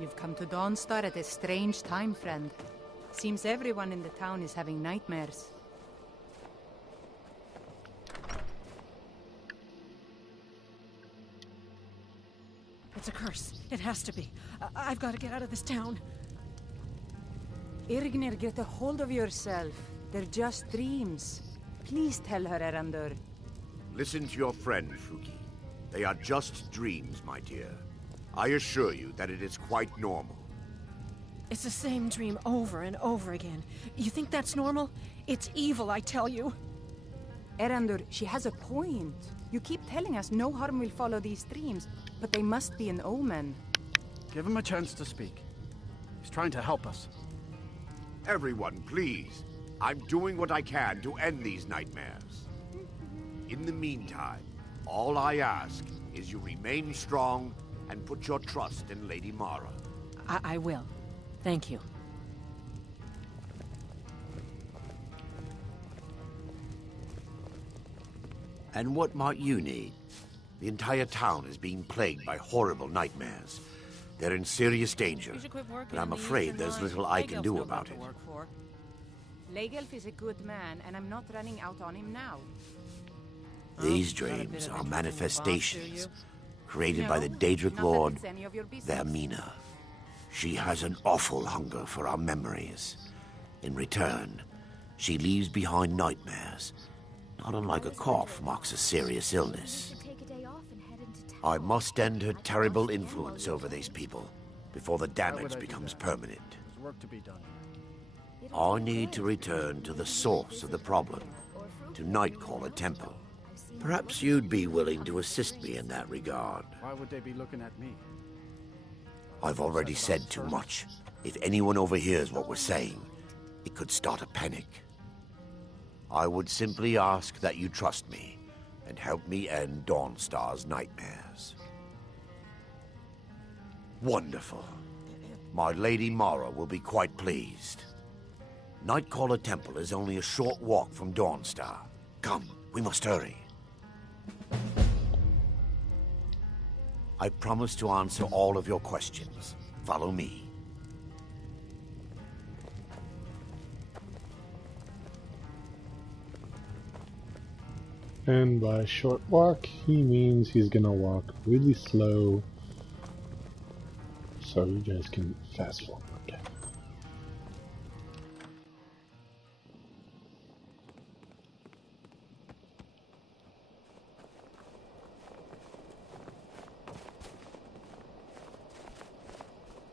You've come to Dawnstar at a strange time, friend. Seems everyone in the town is having nightmares. It's a curse. It has to be. I've got to get out of this town. Irgnir, get a hold of yourself. They're just dreams. Please tell her, Erandur. Listen to your friend, Fuki. They are just dreams, my dear. I assure you that it is quite normal. It's the same dream over and over again. You think that's normal? It's evil, I tell you. Erandur, she has a point. You keep telling us no harm will follow these dreams, but they must be an omen. Give him a chance to speak. He's trying to help us. Everyone, please. I'm doing what I can to end these nightmares. In the meantime, all I ask is you remain strong and put your trust in Lady Mara. I will. Thank you. And what might you need? The entire town is being plagued by horrible nightmares. They're in serious danger, but I'm afraid there's little I can do about it. Legelf is a good man, and I'm not running out on him now. These dreams are manifestations created by the Daedric Lord, Vermina. She has an awful hunger for our memories. In return, she leaves behind nightmares, not unlike a cough marks a serious illness. I must end her terrible influence over these people before the damage becomes permanent. There's work to be done. I need to return to the source of the problem, to Nightcaller Temple. Perhaps you'd be willing to assist me in that regard. Why would they be looking at me? I've already said too much. If anyone overhears what we're saying, it could start a panic. I would simply ask that you trust me and help me end Dawnstar's nightmares. Wonderful. My Lady Mara will be quite pleased. Nightcaller Temple is only a short walk from Dawnstar. Come, we must hurry. I promise to answer all of your questions. Follow me. And by short walk, he means he's gonna walk really slow so you guys can fast forward.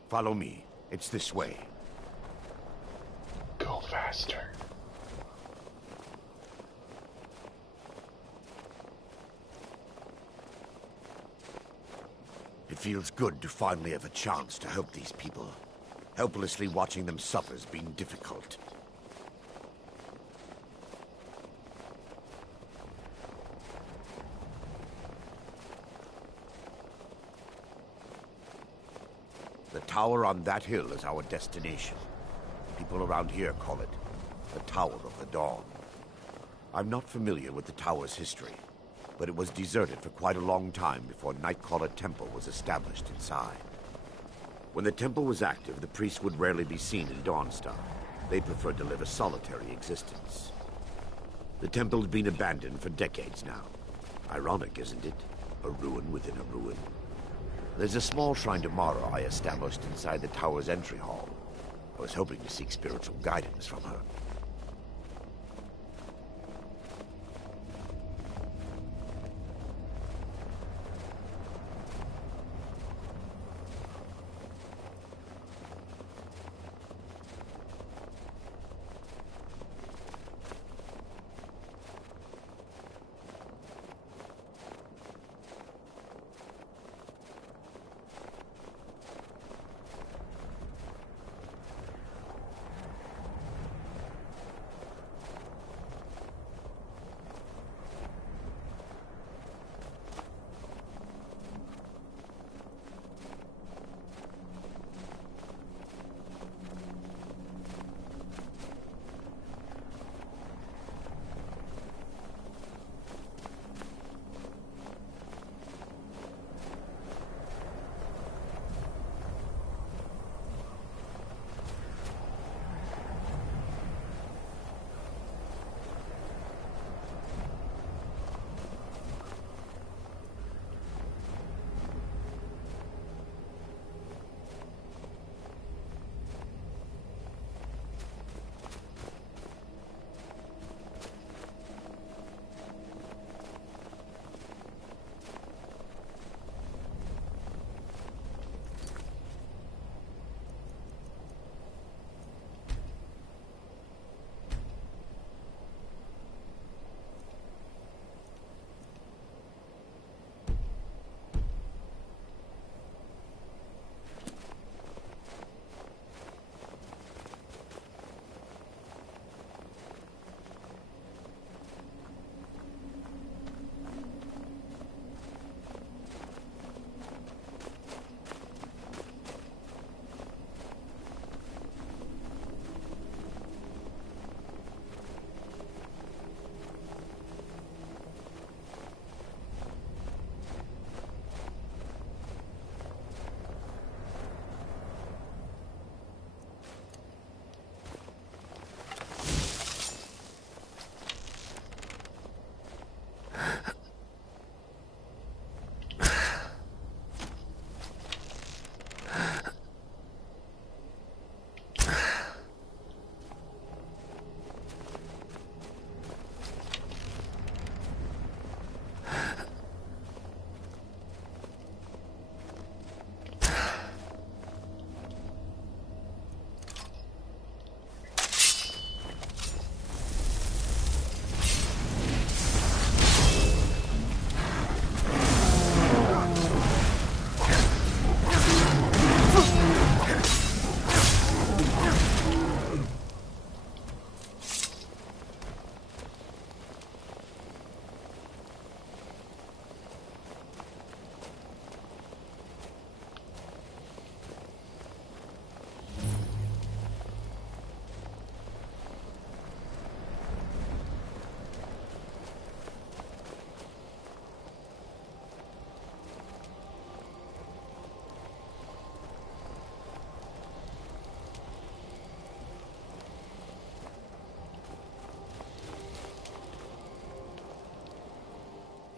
Follow me. It's this way. Go faster. It feels good to finally have a chance to help these people. Helplessly watching them suffer has been difficult. The tower on that hill is our destination. People around here call it the Tower of the Dawn. I'm not familiar with the tower's history, but it was deserted for quite a long time before Nightcaller Temple was established inside. When the temple was active, the priests would rarely be seen in Dawnstar. They preferred to live a solitary existence. The temple's been abandoned for decades now. Ironic, isn't it? A ruin within a ruin. There's a small shrine to Mara I established inside the tower's entry hall. I was hoping to seek spiritual guidance from her.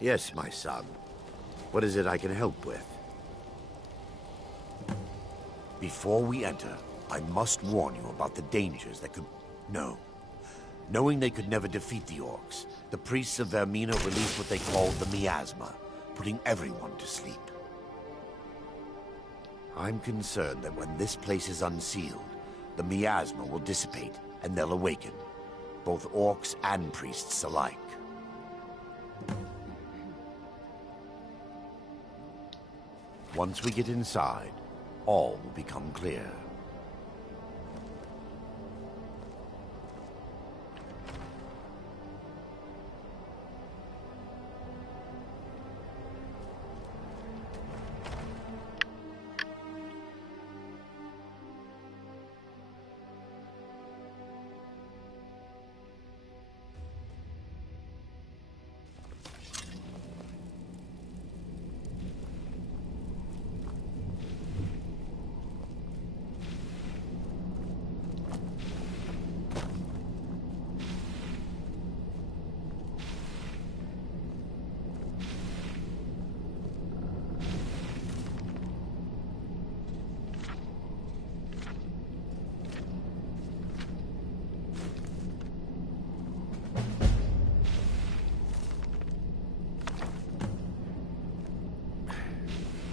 Yes, my son. What is it I can help with? Before we enter, I must warn you about the dangers that could... No. Knowing they could never defeat the orcs, the priests of Vermina released what they called the miasma, putting everyone to sleep. I'm concerned that when this place is unsealed, the miasma will dissipate and they'll awaken, both orcs and priests alike. Once we get inside, all will become clear.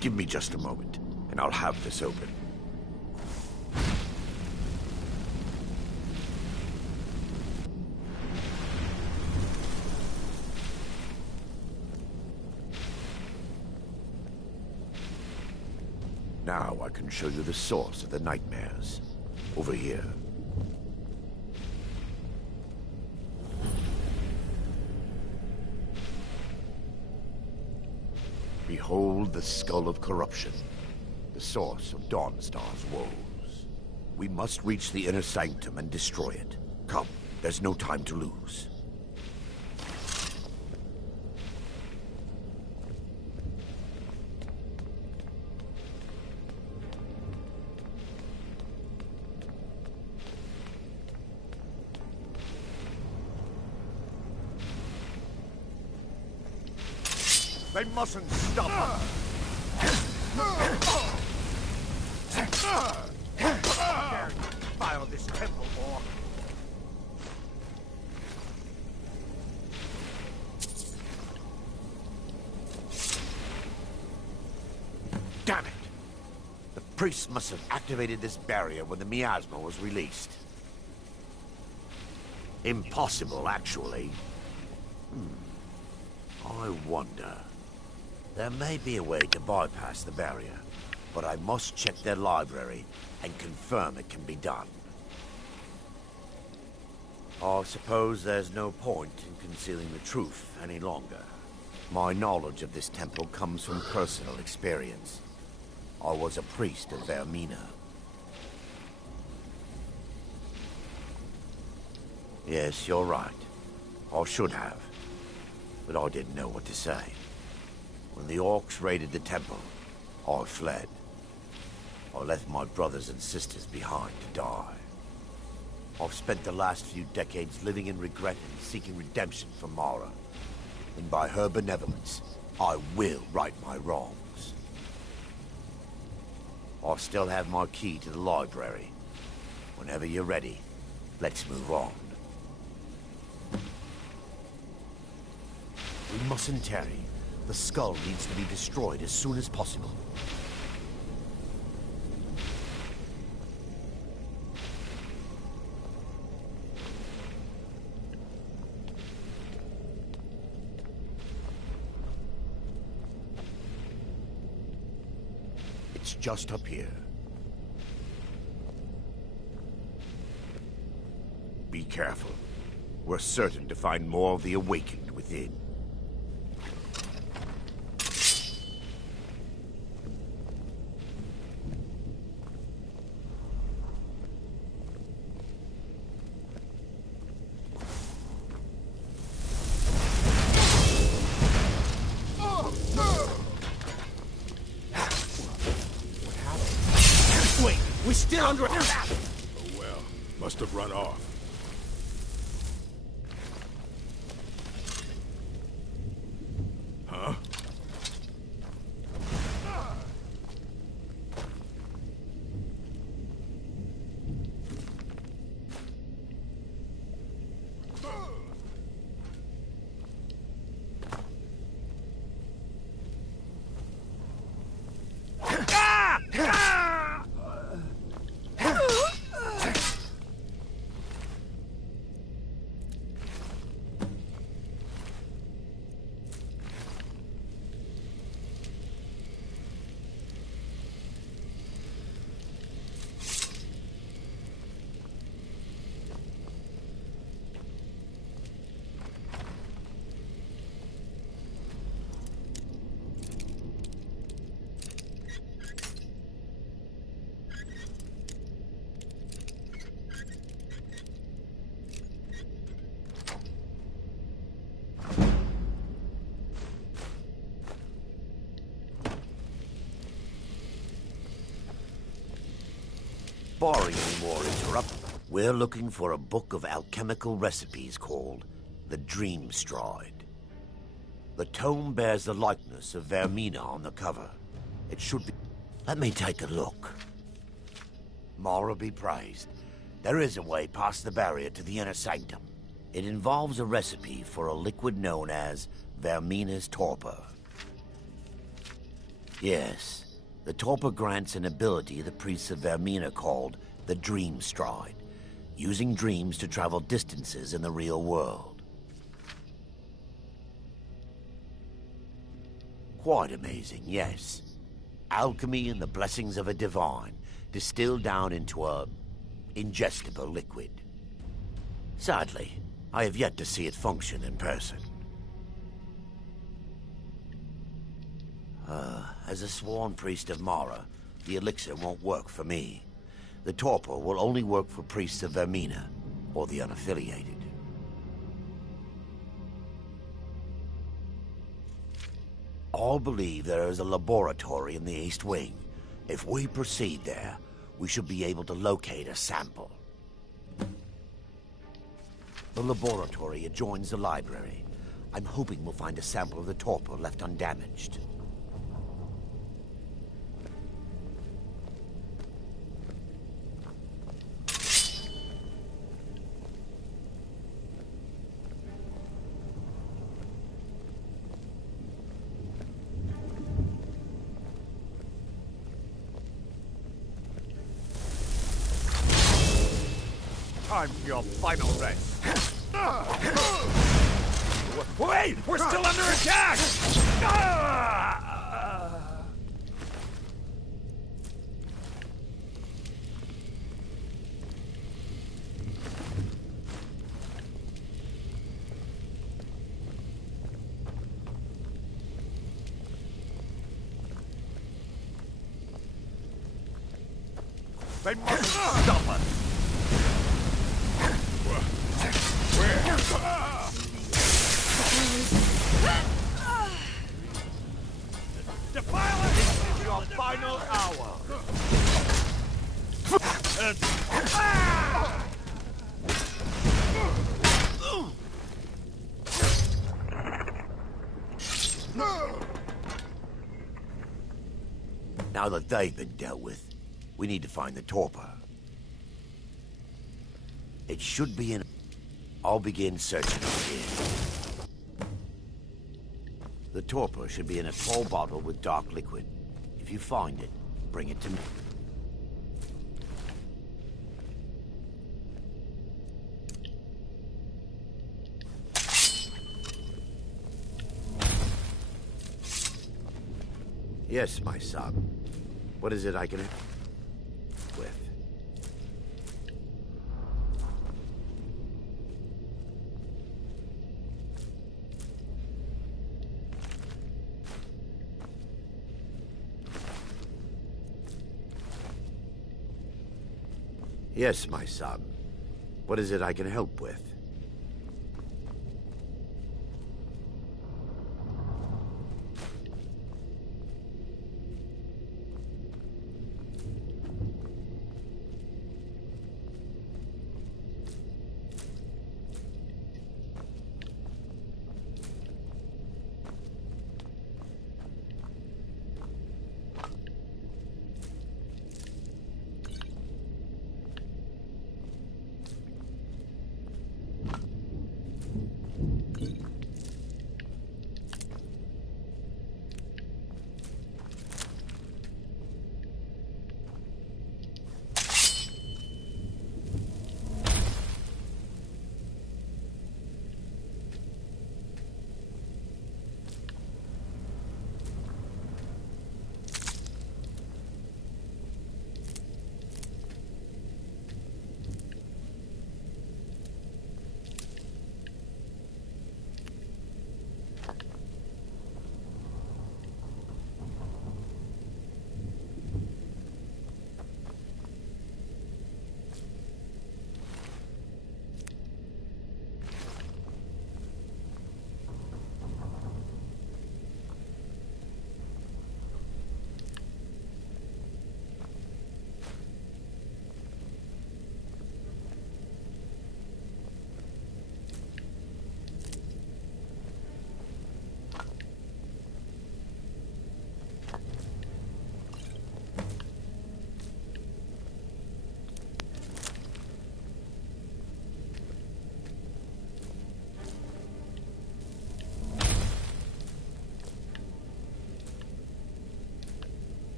Give me just a moment, and I'll have this open. Now I can show you the source of the nightmares. Over here. Behold the Skull of Corruption, the source of Dawnstar's woes. We must reach the inner sanctum and destroy it. Come, there's no time to lose. They mustn't stop us! Dare you defile this temple, Orc? Damn it! The priests must have activated this barrier when the miasma was released. Impossible, actually. I wonder... There may be a way to bypass the barrier, but I must check their library and confirm it can be done. I suppose there's no point in concealing the truth any longer. My knowledge of this temple comes from personal experience. I was a priest of Vermina. Yes, you're right. I should have, but I didn't know what to say. When the orcs raided the temple, I fled. I left my brothers and sisters behind to die. I've spent the last few decades living in regret and seeking redemption from Mara. And by her benevolence, I will right my wrongs. I still have my key to the library. Whenever you're ready, let's move on. We mustn't tarry. The skull needs to be destroyed as soon as possible. It's just up here. Be careful. We're certain to find more of the awakened within. We're still under attack! Oh well, must have run off. barring any more interruptions, we're looking for a book of alchemical recipes called the Dream Stride. The tome bears the likeness of Vermina on the cover. It should be... Let me take a look. Mara be praised. There is a way past the barrier to the inner sanctum. It involves a recipe for a liquid known as Vermina's torpor. Yes, the torpor grants an ability the priests of Vermina called the Dream Stride, using dreams to travel distances in the real world. Quite amazing, yes. Alchemy and the blessings of a divine, distilled down into a ingestible liquid. Sadly, I have yet to see it function in person. As a sworn priest of Mara, the elixir won't work for me. The torpor will only work for priests of Vermina, or the unaffiliated. All believe there is a laboratory in the East Wing. If we proceed there, we should be able to locate a sample. The laboratory adjoins the library. I'm hoping we'll find a sample of the torpor left undamaged. Time for your final rest. Wait! We're still under attack! They must stop us! Defiler, this is your final hour. Now that they've been dealt with, we need to find the torpor. It should be in... I'll begin searching again. The torpor should be in a tall bottle with dark liquid. If you find it, bring it to me. Yes, my son. What is it I can help with? Yes, my son. What is it I can help with?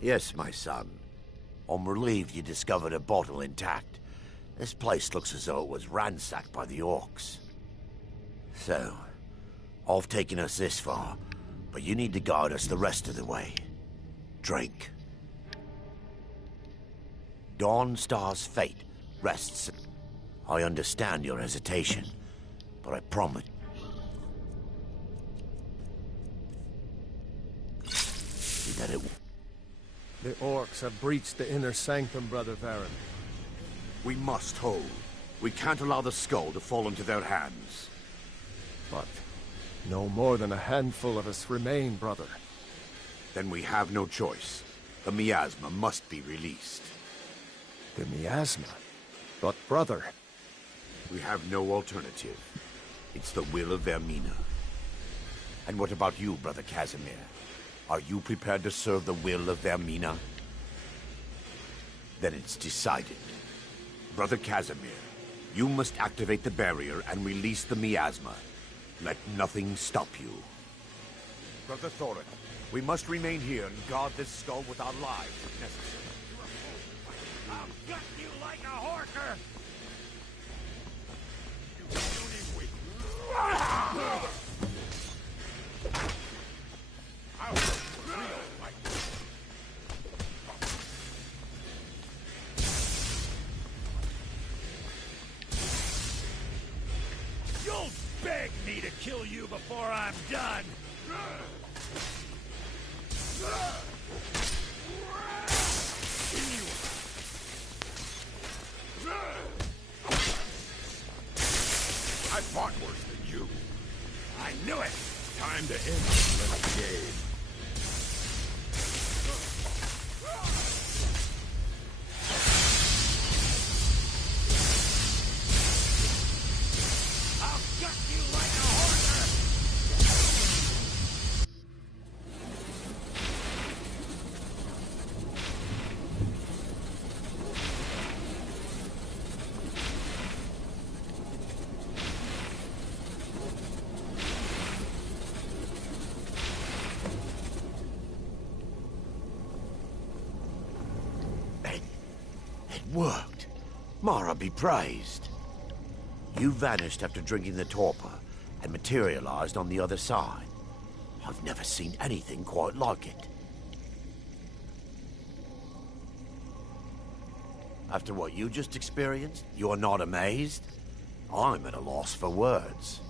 Yes, my son. I'm relieved you discovered a bottle intact. This place looks as though it was ransacked by the orcs. So, I've taken us this far, but you need to guide us the rest of the way. Drink. Dawnstar's fate rests. I understand your hesitation, but I promise. That it. The orcs have breached the inner sanctum, Brother Varen. We must hold. We can't allow the skull to fall into their hands. But no more than a handful of us remain, brother. Then we have no choice. The miasma must be released. The miasma? But, brother... We have no alternative. It's the will of Vermina. And what about you, Brother Casimir? Are you prepared to serve the will of Vermina? Then it's decided. Brother Casimir, you must activate the barrier and release the miasma. Let nothing stop you. Brother Thorin, we must remain here and guard this skull with our lives if necessary. I'll gut you like a horker! You'll beg me to kill you before I'm done! I fought worse than you. I knew it! Time to end this little game. I'll gut you like a horker! It worked. Mara be praised. You vanished after drinking the torpor and materialized on the other side. I've never seen anything quite like it. After what you just experienced, you are not amazed? I'm at a loss for words.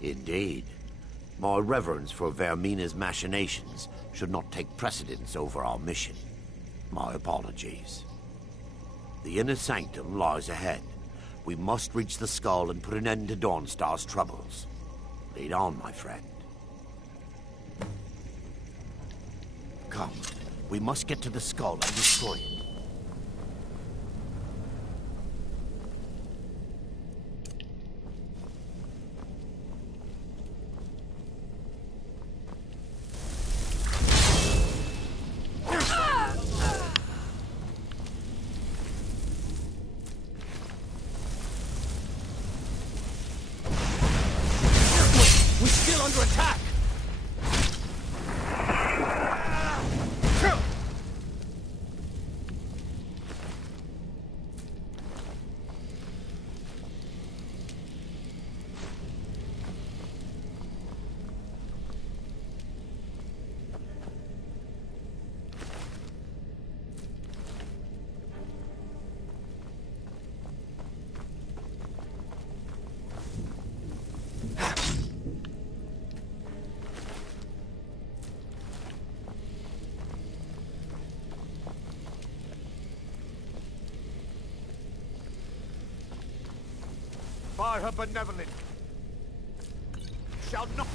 Indeed. My reverence for Vermina's machinations should not take precedence over our mission. My apologies. The inner sanctum lies ahead. We must reach the skull and put an end to Dawnstar's troubles. Lead on, my friend. Come, we must get to the skull and destroy it. We're still under attack! By her benevolence, shall not...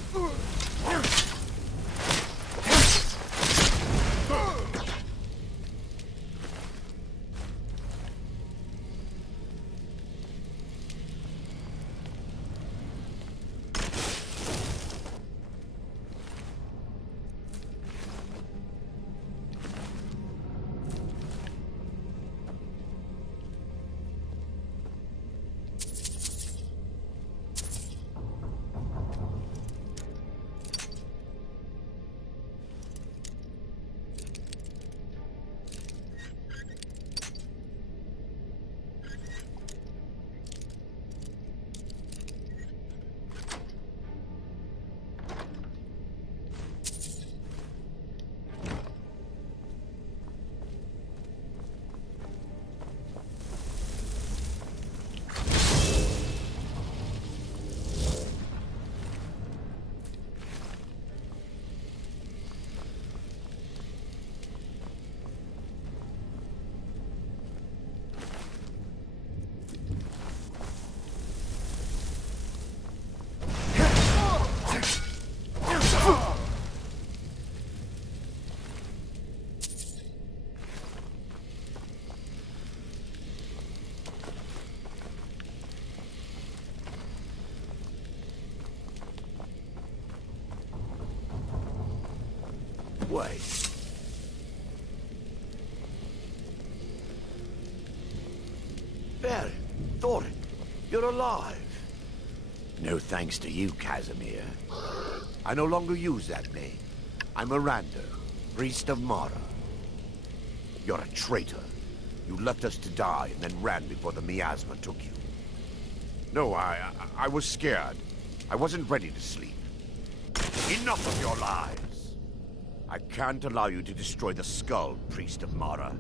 way. Baron, Thorin, you're alive. No thanks to you, Casimir. I no longer use that name. I'm Miranda, priest of Mara. You're a traitor. You left us to die and then ran before the miasma took you. No, I was scared. I wasn't ready to sleep. Enough of your lies! I can't allow you to destroy the skull, priest of Mara.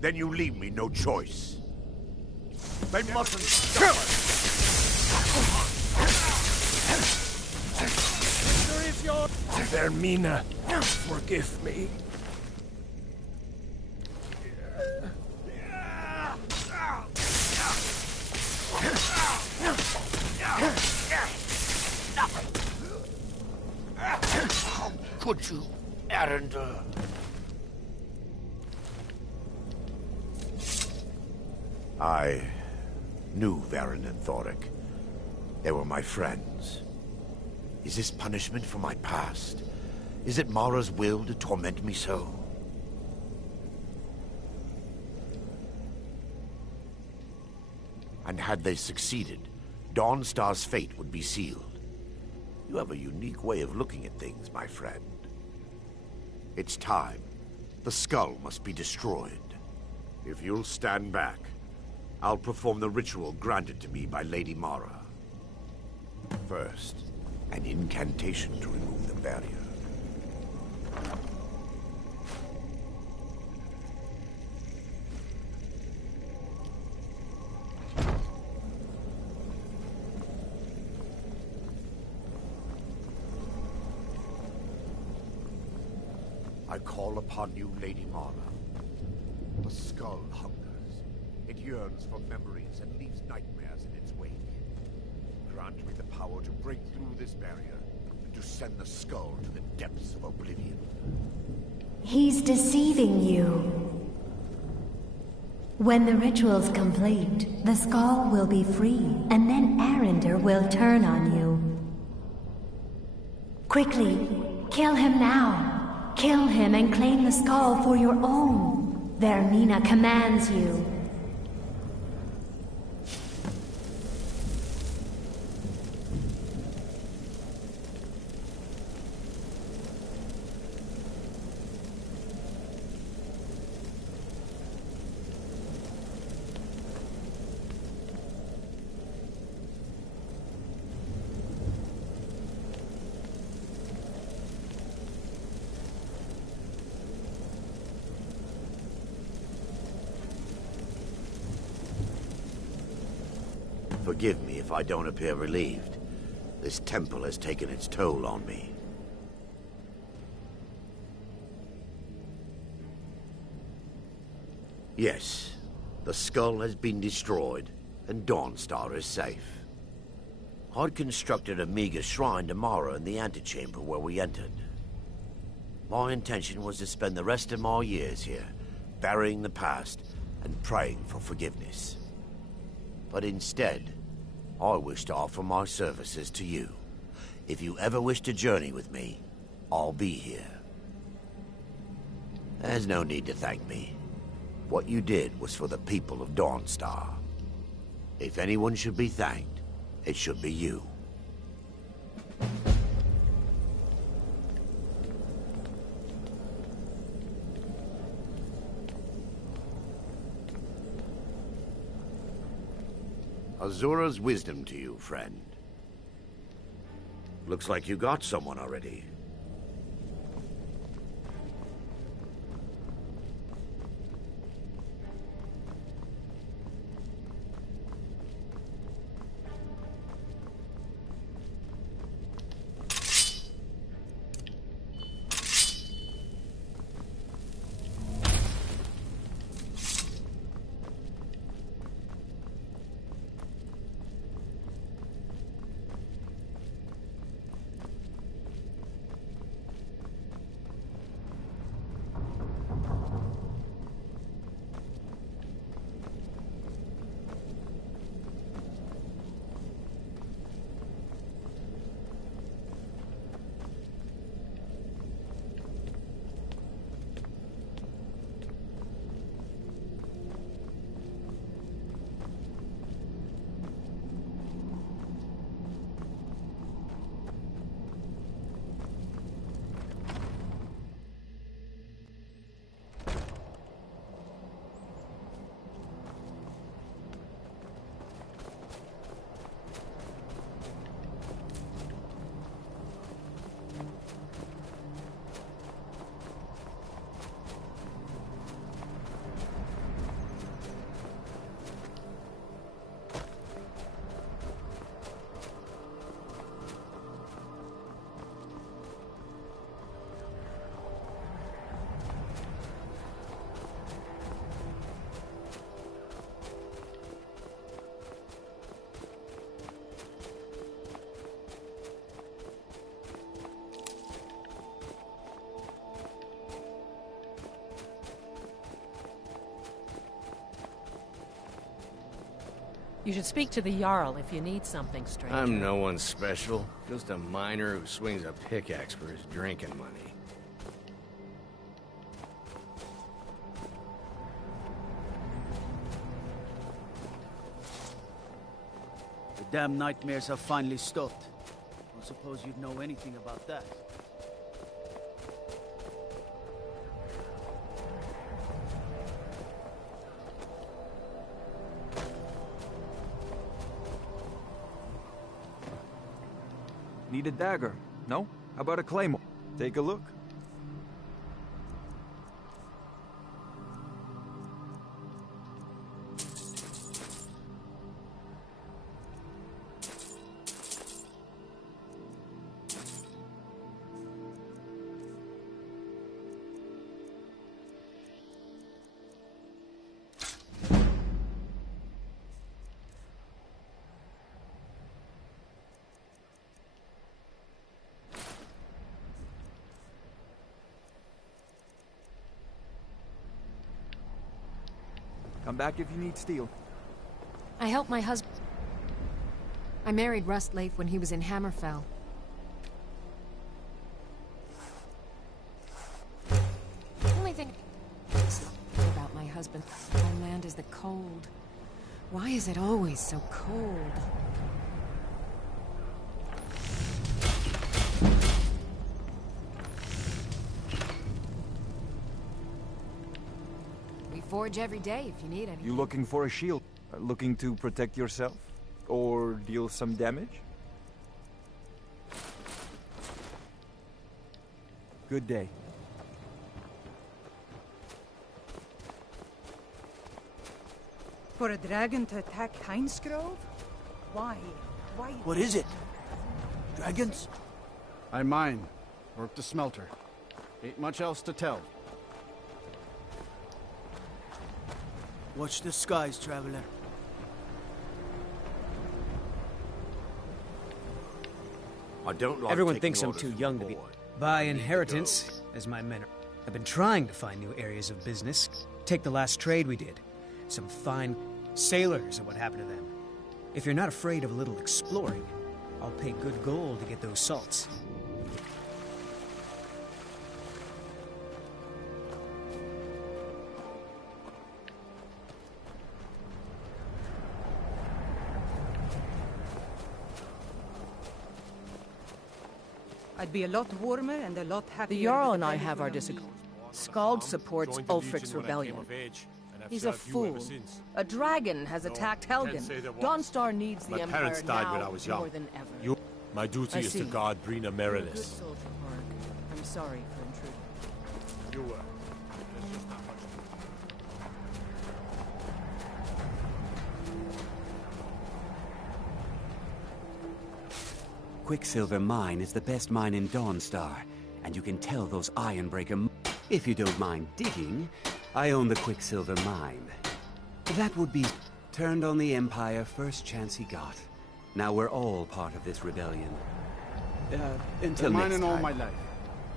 Then you leave me no choice. They mustn't stop us! There is your... Vermina, forgive me. How could you, Arender? I knew Varen and Thoric. They were my friends. Is this punishment for my past? Is it Mara's will to torment me so? And had they succeeded, Dawnstar's fate would be sealed. You have a unique way of looking at things, my friend. It's time. The skull must be destroyed. If you'll stand back, I'll perform the ritual granted to me by Lady Mara. First, an incantation to remove the barrier. I call upon you, Lady Mara. The skull hungers. It yearns for memories and leaves nightmares in its wake. Grant me the power to break through this barrier and to send the skull to the depths of oblivion. He's deceiving you. When the ritual's complete, the skull will be free, and then Arender will turn on you. Quickly, kill him now. Kill him and claim the skull for your own. Vermina commands you. Forgive me if I don't appear relieved. This temple has taken its toll on me. Yes, the skull has been destroyed, and Dawnstar is safe. I'd constructed a meager shrine to Mara in the antechamber where we entered. My intention was to spend the rest of my years here, burying the past and praying for forgiveness. But instead, I wish to offer my services to you. If you ever wish to journey with me, I'll be here. There's no need to thank me. What you did was for the people of Dawnstar. If anyone should be thanked, it should be you. Azura's wisdom to you, friend. Looks like you got someone already. You should speak to the Jarl if you need something, stranger. I'm no one special. Just a miner who swings a pickaxe for his drinking money. The damn nightmares have finally stopped. I don't suppose you'd know anything about that. Need a dagger? No? How about a claymore? Take a look. Come back if you need steel. I helped my husband. I married Rustleaf when he was in Hammerfell. The only thing about my husband, my land is the cold. Why is it always so cold? Forge every day if you need any. You looking for a shield? Looking to protect yourself? Or deal some damage? Good day. For a dragon to attack Heinsgrove? Why? Why? What is it? Dragons? I mine. Work the smelter. Ain't much else to tell. Watch the skies, traveler. I don't like Everyone taking thinks I'm orders too from young the to be... board. By inheritance, as my men are... I've been trying to find new areas of business. Take the last trade we did. Some fine sailors and what happened to them. If you're not afraid of a little exploring, I'll pay good gold to get those salts. I'd be a lot warmer and a lot happier. The Jarl with and I belly have our full of disagreements. Skald supports Ulfric's rebellion. He's a fool. A dragon has attacked Helgen. Dawnstar needs the Empire parents died now when I was young. more than ever. My duty is to see. guard Brina You're a good Meredith. soldier, Mark. I'm sorry for intruding. You were. There's just not much Quicksilver Mine is the best mine in Dawnstar, and you can tell those Ironbreaker... If you don't mind digging, I own the Quicksilver Mine. That would be turned on the Empire first chance he got. Now we're all part of this rebellion. Until Been next mining all time. my life.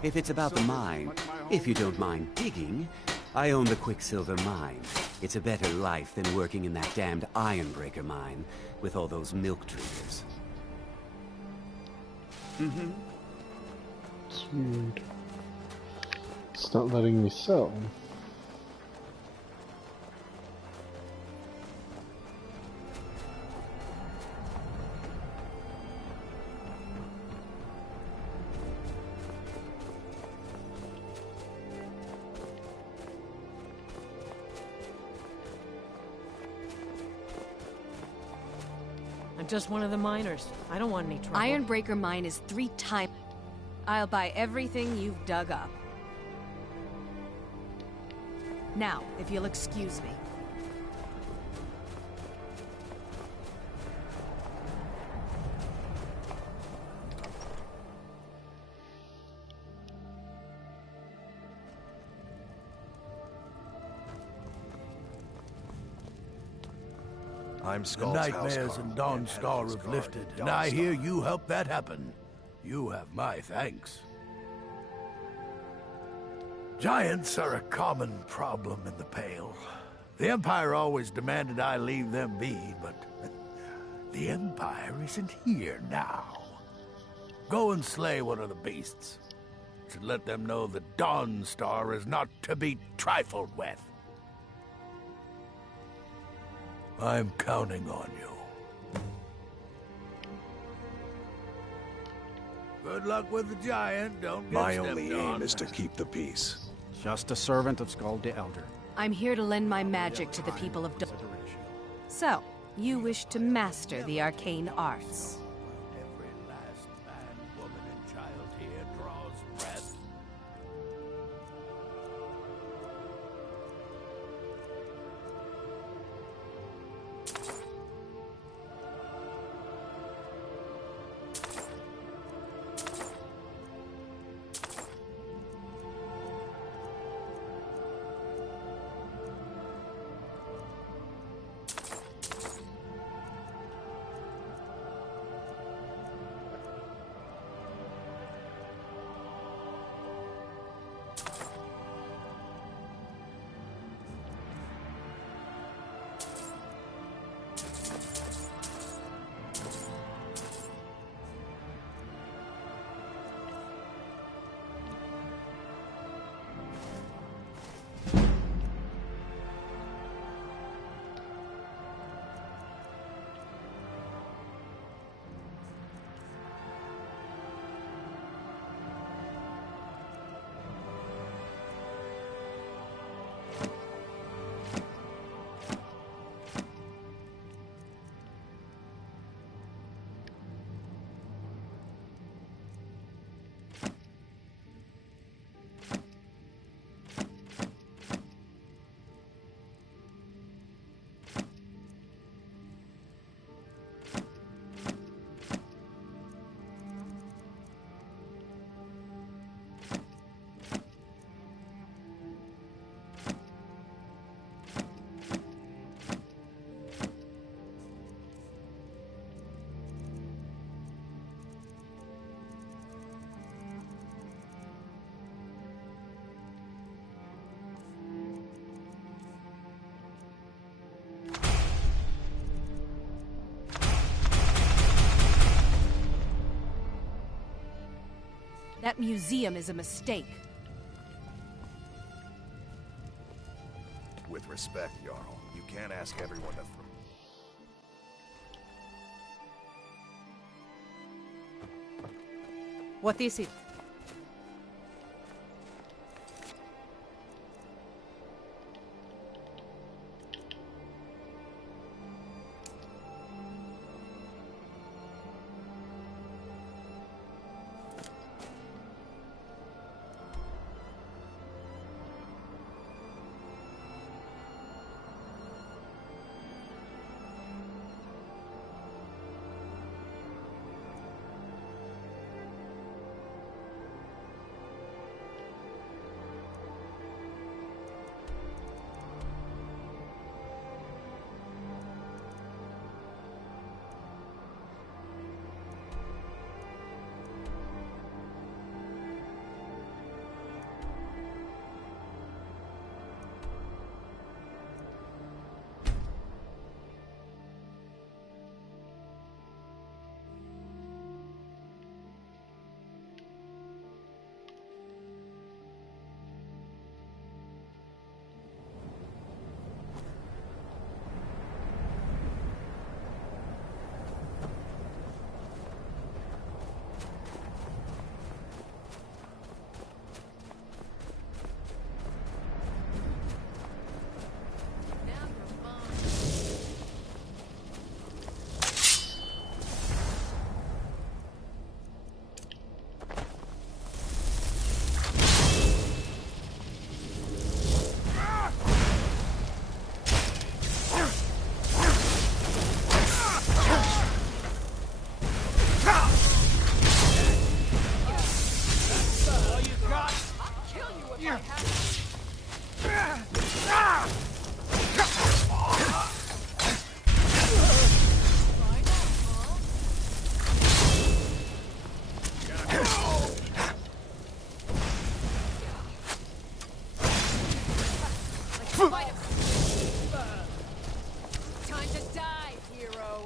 If it's about the mine, if you don't mind digging, I own the Quicksilver Mine. It's a better life than working in that damned Ironbreaker mine with all those milk traders. Mm-hmm. It's weird. It's not letting me sell. I'm just one of the miners. I don't want any trouble. Ironbreaker mine is 3 times. I'll buy everything you've dug up. Now, if you'll excuse me. I'm The Skull's nightmares in Dawnstar have lifted, and I hear you helped that happen. You have my thanks. Giants are a common problem in the Pale. The Empire always demanded I leave them be, but The Empire isn't here now. Go and slay one of the beasts. Should let them know the Dawnstar is not to be trifled with. I'm counting on you. Good luck with the giant. Don't get My only aim is to keep the peace. Just a servant of Skull the Elder. I'm here to lend my magic to the people of So, you wish to master the arcane arts. Every last man, woman, and child here draws breath. That museum is a mistake. With respect, Jarl, you can't ask everyone to What is it? Time to die, hero.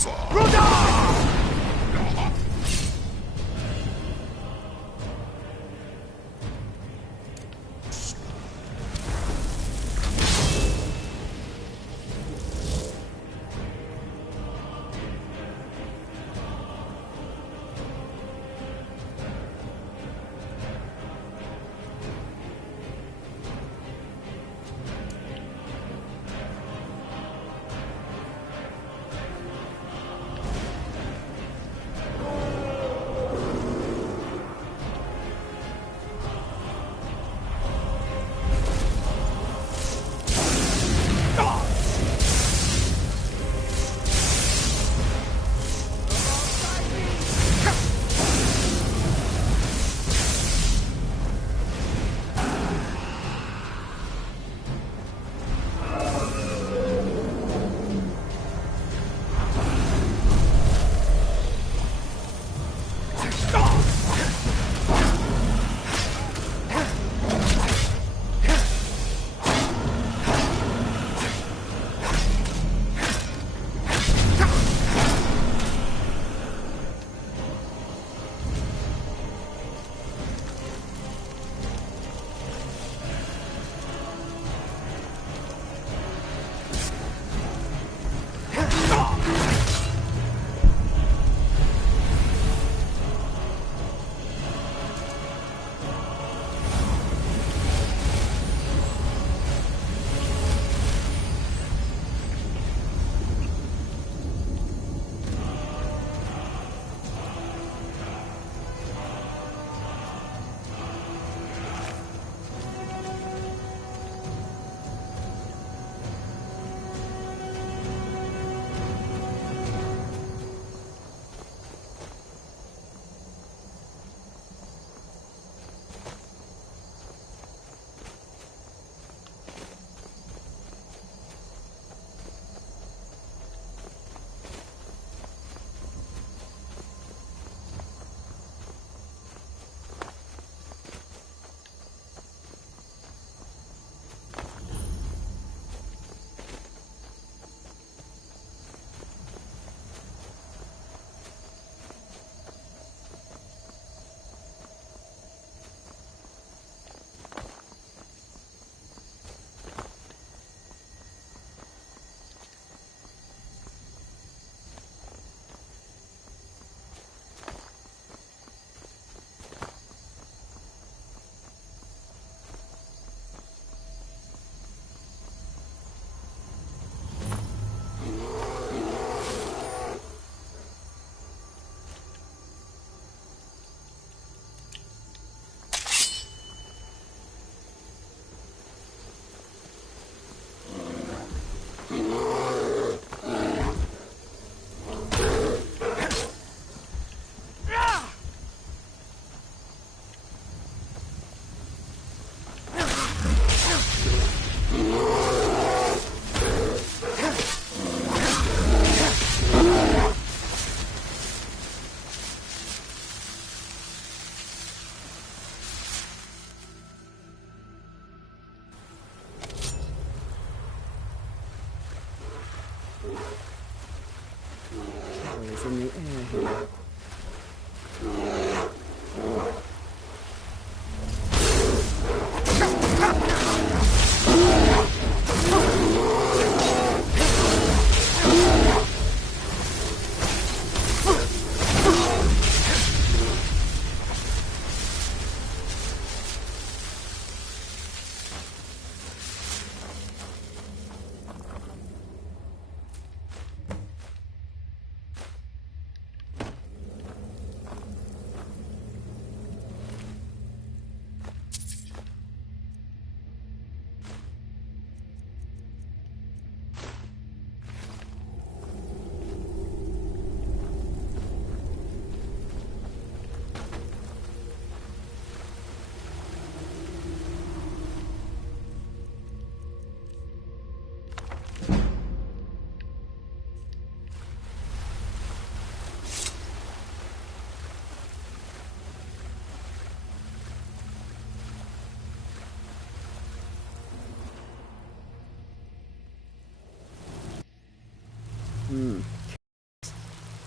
Rus! Ruda!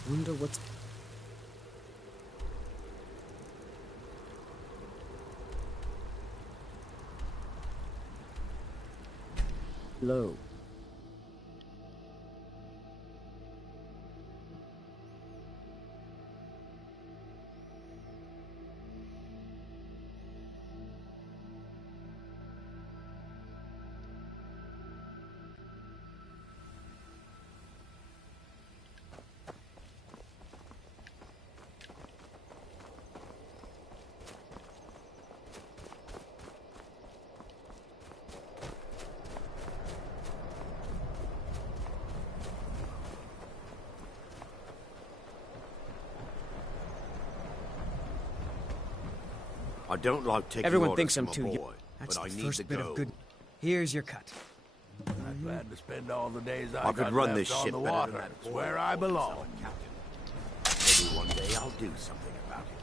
Wonder what's... Low. I don't like taking Everyone orders thinks I'm from too a young. boy, That's but I the need first to bit go. of good. Here's your cut. I'm glad to spend all the days I could got run left this on ship the better water. than that It's boy where or I the belong. captain. Maybe one day I'll do something about it.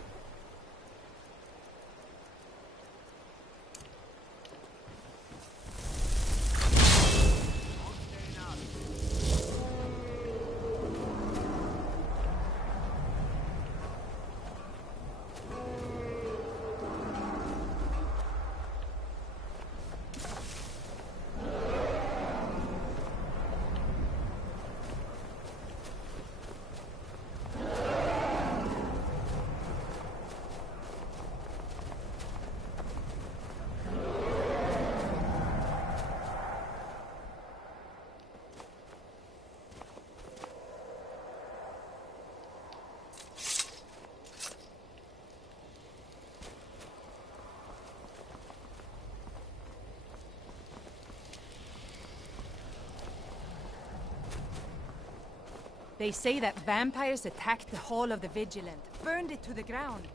They say that vampires attacked the Hall of the Vigilant, burned it to the ground.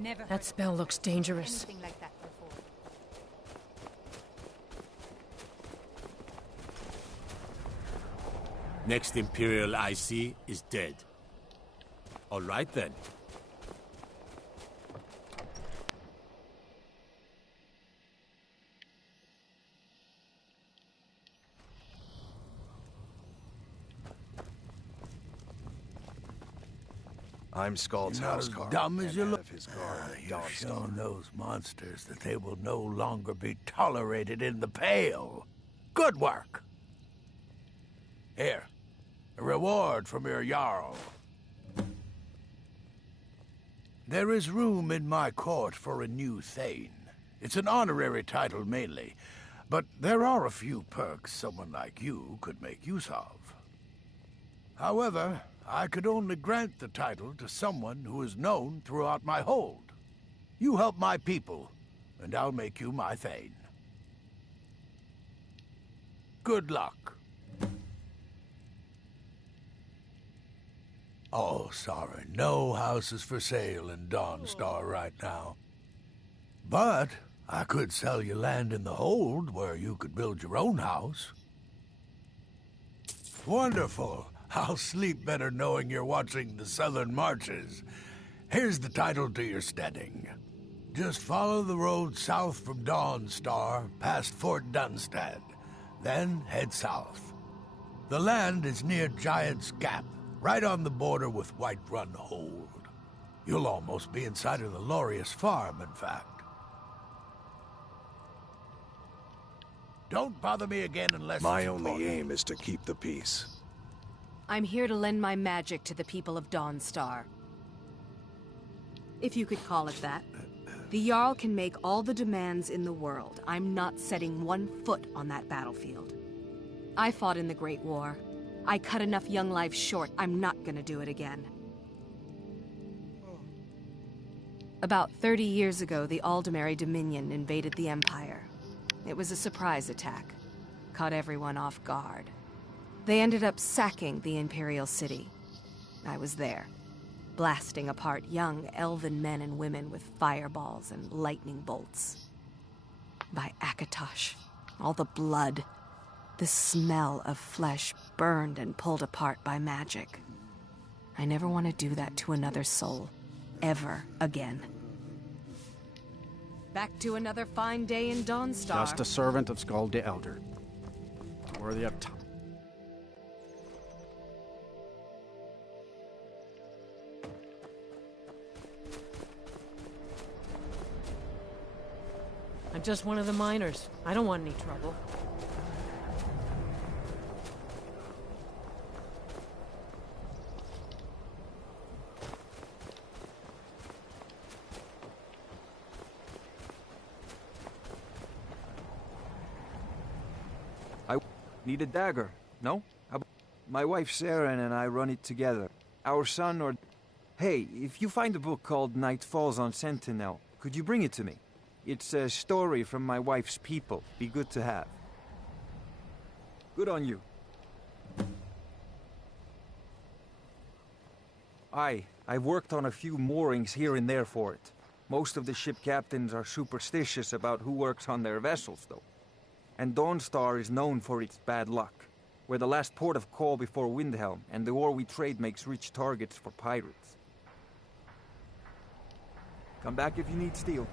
Never That spell looks dangerous. anything like that before. Next Imperial I see is dead. All right then. I'm Scald's You're not as housecarl, dumb as and you head look. of his guard, You've Dawnstar. shown those monsters that they will no longer be tolerated in the Pale. Good work. Here, a reward from your Jarl. There is room in my court for a new Thane. It's an honorary title mainly, but there are a few perks someone like you could make use of. However, I could only grant the title to someone who is known throughout my hold. You help my people, and I'll make you my Thane. Good luck. Oh, sorry, no houses for sale in Dawnstar right now. But I could sell you land in the hold where you could build your own house. Wonderful. I'll sleep better knowing you're watching the Southern Marches. Here's the title to your steading. Just follow the road south from Dawnstar, past Fort Dunstad. Then head south. The land is near Giant's Gap, right on the border with Whiterun Hold. You'll almost be inside of the Laureus farm, in fact. Don't bother me again unless My it's only important. aim is to keep the peace. I'm here to lend my magic to the people of Dawnstar. If you could call it that. The Jarl can make all the demands in the world. I'm not setting one foot on that battlefield. I fought in the Great War. I cut enough young lives short. I'm not gonna do it again. About 30 years ago, the Aldemary Dominion invaded the Empire. It was a surprise attack. Caught everyone off guard. They ended up sacking the Imperial City. I was there, blasting apart young elven men and women with fireballs and lightning bolts. By Akatosh, all the blood, the smell of flesh burned and pulled apart by magic. I never want to do that to another soul, ever again. Back to another fine day in Dawnstar. Just a servant of Skald the Elder. Worthy of I'm just one of the miners. I don't want any trouble. I need a dagger, no? My wife Sarah and I run it together. Our son or... Hey, if you find a book called Night Falls on Sentinel, could you bring it to me? It's a story from my wife's people. Be good to have. Good on you. I've worked on a few moorings here and there for it. Most of the ship captains are superstitious about who works on their vessels, though. And Dawnstar is known for its bad luck. We're the last port of call before Windhelm, and the ore we trade makes rich targets for pirates. Come back if you need steel.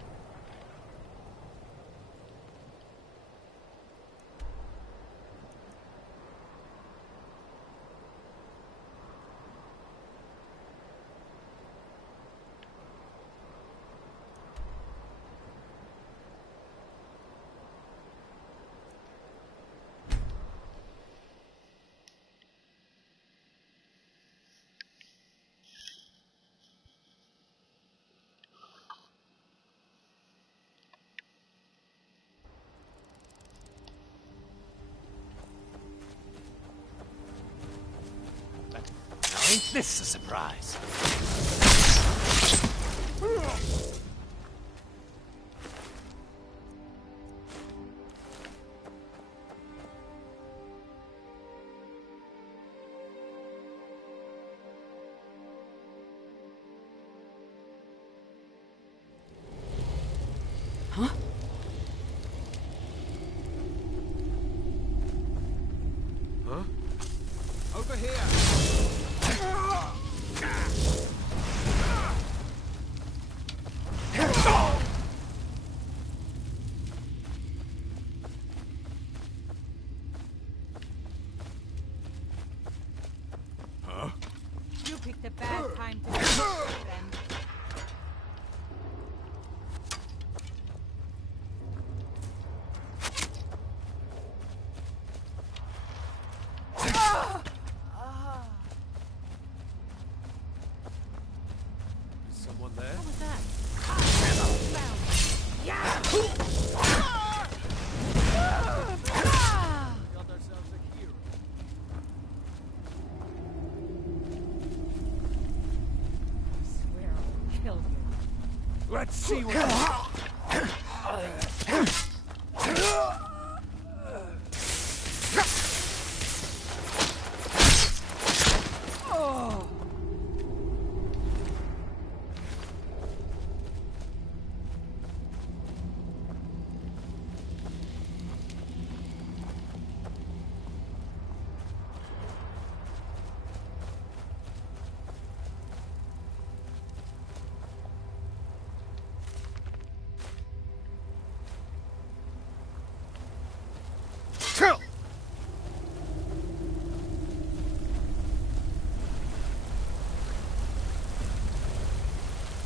Ain't this a surprise? Huh? Huh? Over here! Huh? You picked a bad time to be friend. Is someone there? What was that? Got ourselves a hero. I swear I'll kill you. Let's see what...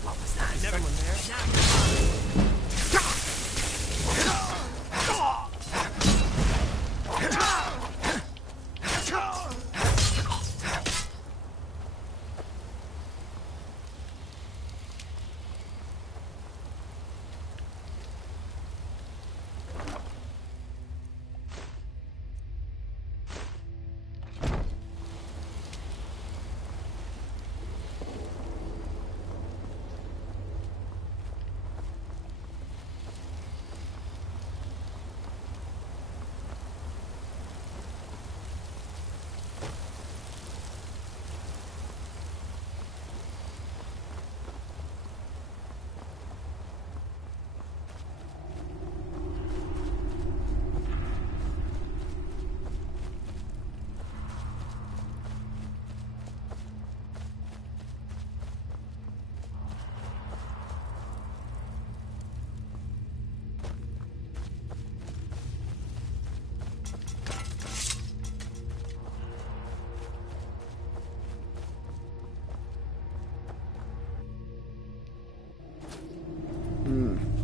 What was that? Is someone there?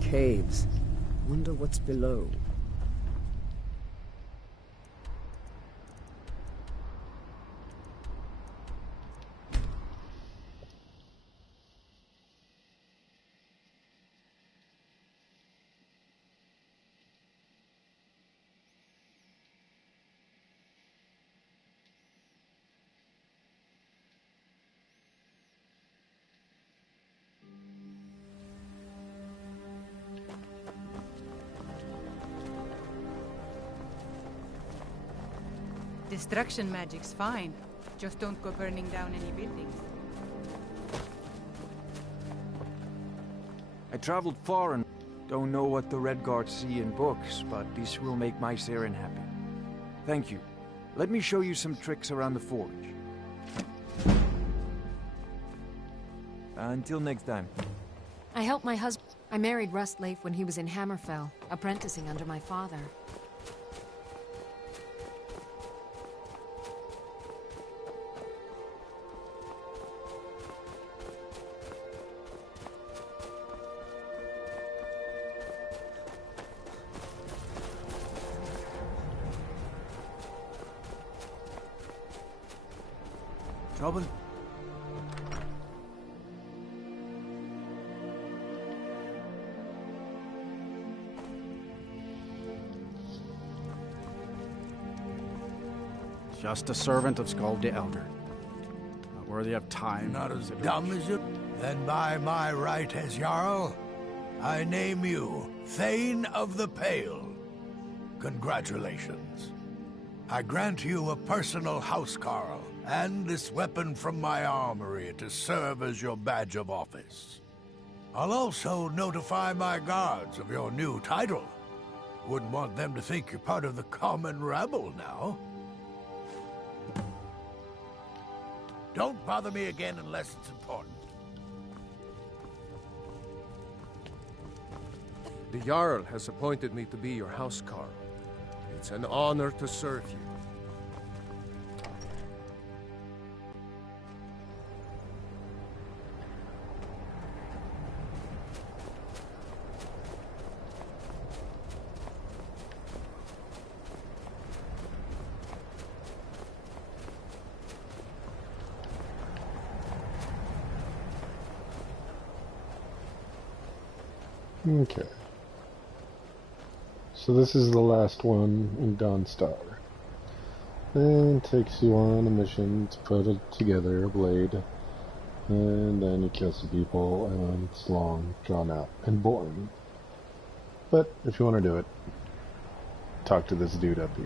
Caves. Wonder wonder what's below. Destruction magic's fine. Just don't go burning down any buildings. I traveled far and don't know what the Red Guards see in books, but this will make my Saren happy. Thank you. Let me show you some tricks around the forge. Until next time. I helped my husband. I married Rustleaf when he was in Hammerfell, apprenticing under my father. Trouble? Just a servant of Skald the Elder. Not worthy of time. Not as dumb as you. Then by my right as Jarl, I name you Thane of the Pale. Congratulations. I grant you a personal housecarl, and this weapon from my armory to serve as your badge of office. I'll also notify my guards of your new title. Wouldn't want them to think you're part of the common rabble now. Don't bother me again unless it's important. The Jarl has appointed me to be your housecarl. It's an honor to serve you. Okay. So this is the last one in Dawnstar. Then takes you on a mission to put together a blade. And then you kill some people, and it's long, drawn out, and boring. But if you want to do it, talk to this dude up here.